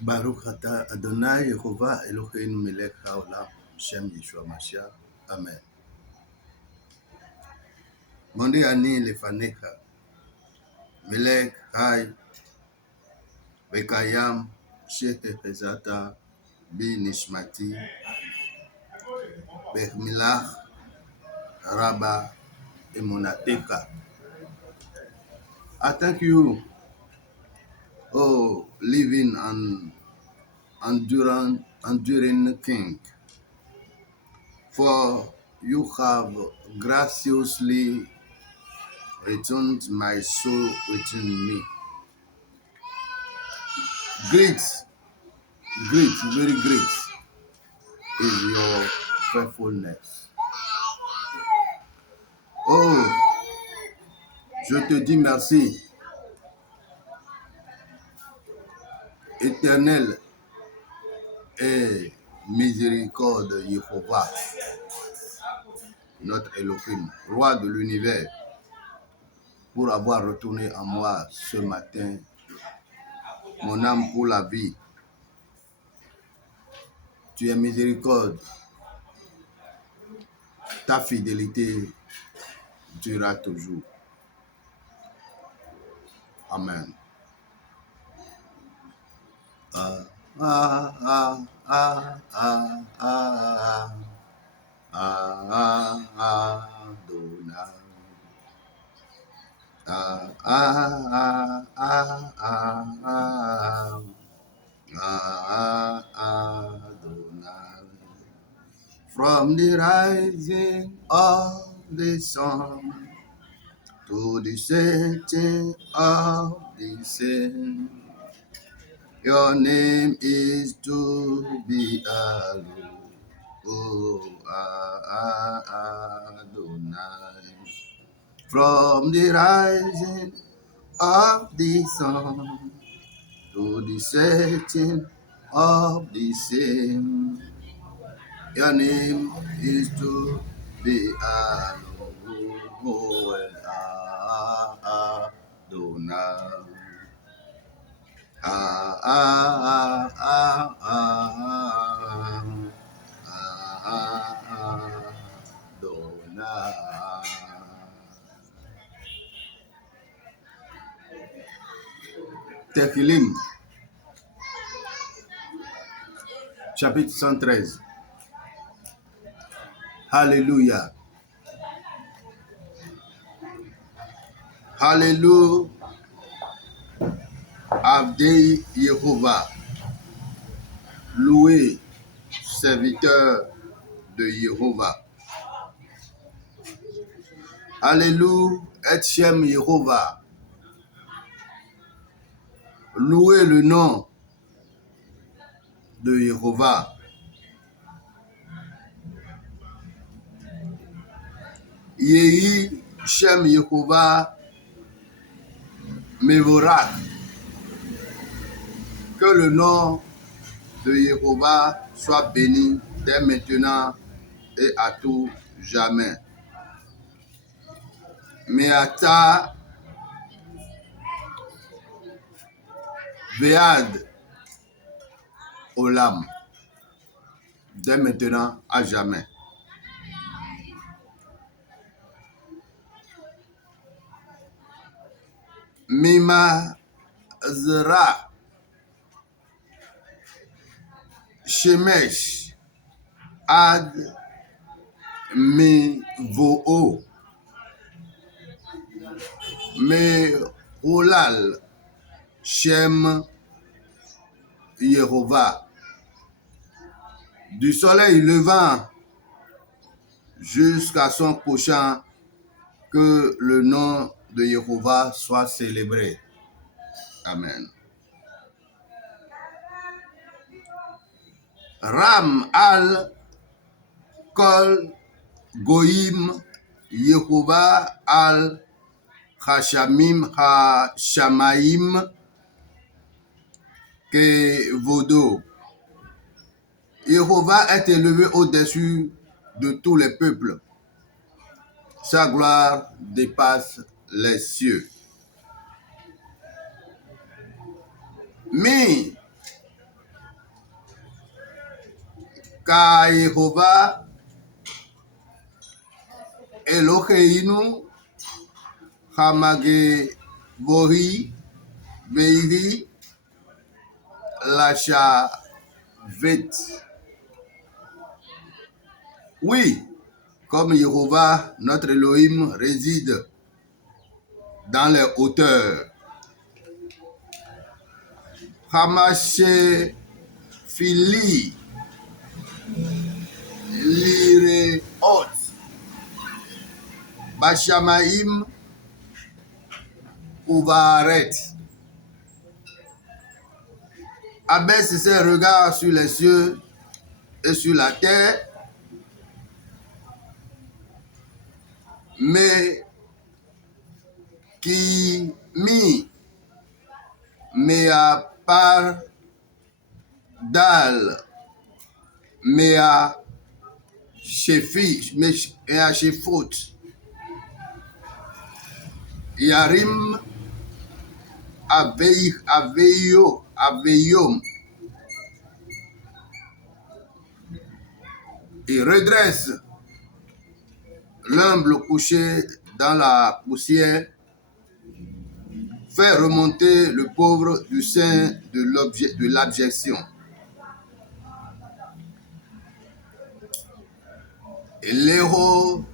Baruch atah Adonai Yehovah Eloheinu melech haolam Shem Yeshua Mashiach. Amen. Mondi ani lefanecha melech hay vekayam shehechezata bi nishmati bechmilach rabba emunateka. I thank you, oh living and enduring King, for you have graciously returned my soul within me. Great, very great is your faithfulness. Oh, je te dis merci, éternel et miséricorde Jéhovah, notre Elohim, roi de l'univers, pour avoir retourné en moi ce matin mon âme pour la vie. Tu es miséricorde, ta fidélité durera toujours. Amen. Adonai. From the rising of the sun to the setting of the sun, your name is to be hallowed, oh Adonai. From the rising of the sun to the setting of the same, your name is to be hallowed, oh Adonai. Adonai. Techilim, chapitre 113. Alléluia. Alléluia. Abdei Yehovah. Loué, serviteur de Yehovah. Alléluia, et Shem Yehovah. Louez le nom de Yehovah. Yehi Shem Yehovah Mevorak. Que le nom de Yehovah soit béni dès maintenant et à tout jamais. Meata Vead Olam. Dès maintenant à jamais. Mima Zera Shemesh Ad Mevoo Meholal Shem Yehovah. Du soleil levant jusqu'à son couchant, que le nom de Yehovah soit célébré. Amen. Ram al Kol Goïm Yehovah al Hashamim Hashamaim Kevodo. Yehovah est élevé au-dessus de tous les peuples. Sa gloire dépasse les cieux. Mi Car Jéhovah Eloheinu Hamage Bori Veiri Lachavet. Oui, comme Jéhovah, notre Elohim, réside dans les hauteurs. Hamache Fili Lireot Bashamaim Uvaret. Abaisse ses regards sur les cieux et sur la terre, mais qui mea par dal mea chefi mea chefot yarim aveyom. Il redresse l'humble couché dans la poussière, fait remonter le pauvre du sein de l'abjection. Et Lého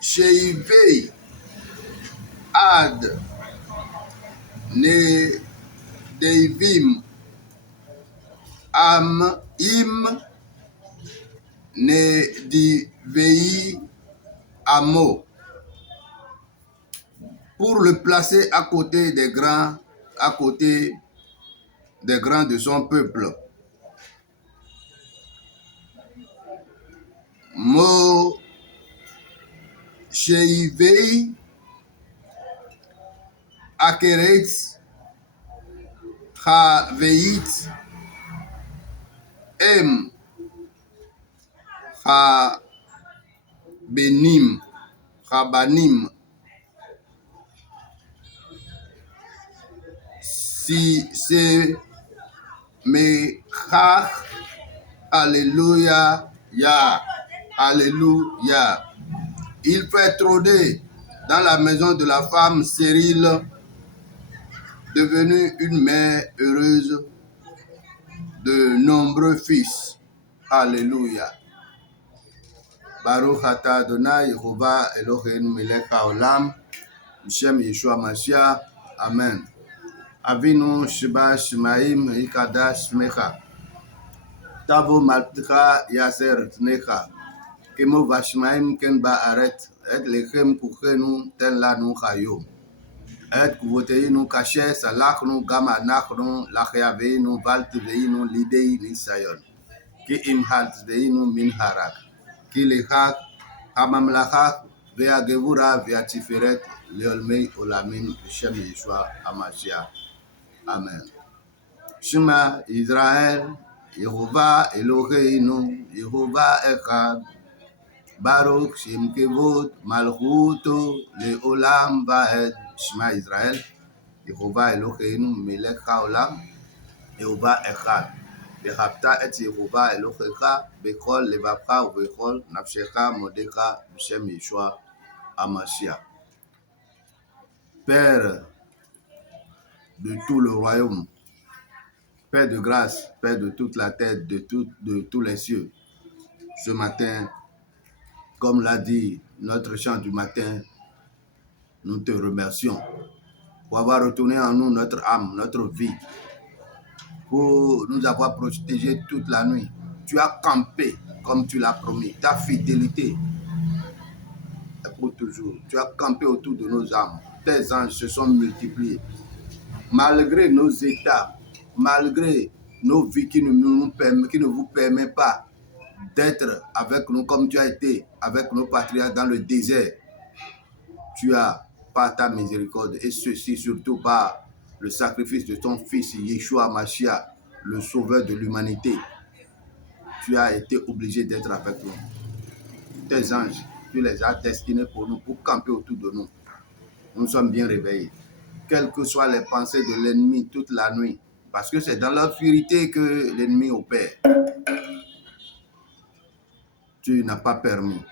Sheivei Ad Ne Deivim Am Im Ne Divei Amo, pour le placer à côté des grands de son peuple. Mo Sheivei Akeretz Chaveit Em Chabanim. Si c'est Mechach, Alléluia, Ya, Alléluia. Il fait trôner dans la maison de la femme stérile, devenue une mère heureuse de nombreux fils. Alléluia. Baruch atah Adonai Yehovah Eloheinu melech haolam, B'Shem Yeshua Mashiach. Amen. Avinu Sheba Shemaim Ikadash Mecha. Tavo Maltcha Yaser Tnecha. Kemo Vashmaim Ken Ba'aret. Et Lechem Kuchenu Ten Lanu Chayom. Et Kuvoteinu Kasher Salachnu Gamanachnu Lachayaveinu Valtveinu Lidei Nisayon. Ki Imhaltveinu Min Harak. Ki Lechak Hamamlachak Veagevura Veatiferet Leolmei Olamin B'Shem Yeshua Hamashiach. Amen. Shema Israël, Yehovah Eloheinu, Yehovah Echad, Baruch Shem Kevod, Malchuto, Leolam Vaed. Shema Israël, Yehovah Eloheinu, Melech Haolam, Yehovah Echad. V'chavta et Yehovah Elohecha, Bechol Levavcha Ubechol Nafshecha Modecha, B'Shem Yeshua Hamashiach. Père de tout le royaume, Père de grâce, Père de toute la terre, de tous les cieux, ce matin, comme l'a dit notre chant du matin, nous te remercions pour avoir retourné en nous notre âme, notre vie, pour nous avoir protégés toute la nuit. Tu as campé comme tu l'as promis. Ta fidélité est pour toujours. Tu as campé autour de nos âmes. Tes anges se sont multipliés. Malgré nos états, malgré nos vies qui ne vous permettent pas d'être avec nous comme tu as été avec nos patriarches dans le désert, tu as, par ta miséricorde, et ceci surtout par le sacrifice de ton fils Yeshua Mashiach, le sauveur de l'humanité, tu as été obligé d'être avec nous. Tes anges, tu les as destinés pour nous, pour camper autour de nous. Nous sommes bien réveillés. Quelles que soient les pensées de l'ennemi toute la nuit, parce que c'est dans l'obscurité que l'ennemi opère. tu n'as pas permis.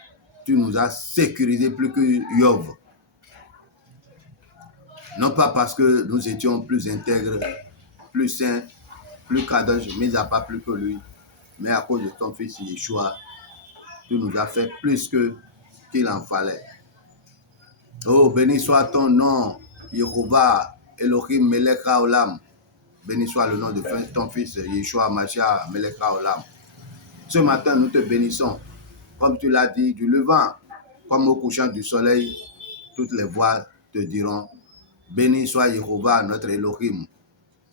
Tu nous as sécurisé plus que Yov. Non pas parce que nous étions plus intègres, plus saints, plus kadosh, mis à part plus que lui, mais à cause de ton fils Yeshua, tu nous as fait plus que qu'il en fallait. Oh, béni soit ton nom, Yehovah, Elohim, Melech Haolam. Béni soit le nom de ton fils Yeshua, Mashiach, Melech Haolam. Ce matin, nous te bénissons. Comme tu l'as dit, du levant, comme au couchant du soleil, toutes les voix te diront, béni soit Yehovah, notre Elohim.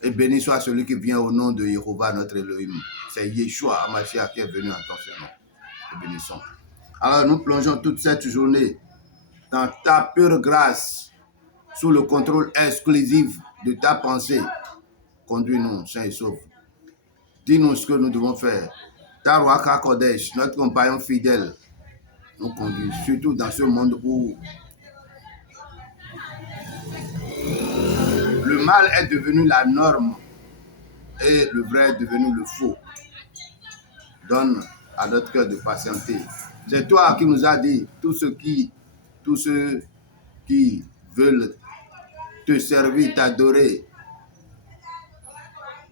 Et béni soit celui qui vient au nom de Yehovah, notre Elohim. C'est Yeshua, Mashiach, qui est venu en ton nom. Te bénissons. Alors, nous plongeons toute cette journée dans ta pure grâce, sous le contrôle exclusif de ta pensée. Conduis-nous, Saint et Sauveur. Dis-nous ce que nous devons faire. Ta Ruach Kodesh, notre compagnon fidèle, nous conduit, surtout dans ce monde où le mal est devenu la norme et le vrai est devenu le faux. Donne à notre cœur de patienter. C'est toi qui nous as dit, tous ceux qui veulent te servir, t'adorer,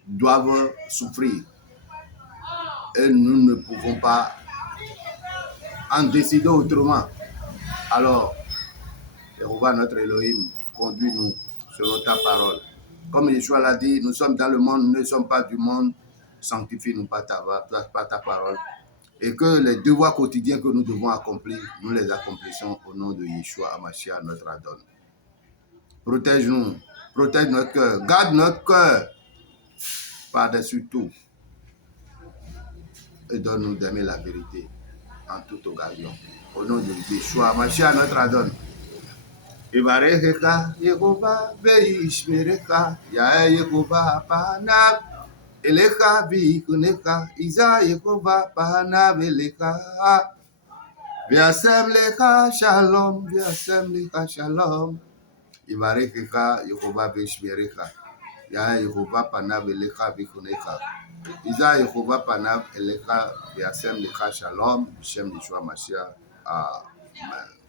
doivent souffrir. Et nous ne pouvons pas en décider autrement. Alors, Jéhovah notre Elohim, conduis-nous selon ta parole. Comme Yeshua l'a dit, nous sommes dans le monde, nous ne sommes pas du monde. Sanctifie-nous par ta parole. Et que les devoirs quotidiens que nous devons accomplir, nous les accomplissons au nom de Yeshua Hamashiach, notre Adon. Protège-nous, protège notre cœur, garde notre cœur par-dessus tout. Et donne-nous d'aimer la vérité en toute occasion. Au nom de Yeshua Hamashiach, notre Adon. Ivarecheka, Yehovah, Veishmereka, Ya Yehovah, Panab, Elecha, Vikuneka, Isa, Yehovah, Panab, Elecha, Viasem Lecha, Shalom, Viasem Lecha, Shalom, Ivarecheka, Yehovah, Veishmereka, Ya Yehovah, Panab, Elecha, Vikuneka, Isa, Yehovah, Panab, Elecha, Viasem Lecha, Shalom, Bishem Yeshua Mashiach, Amen.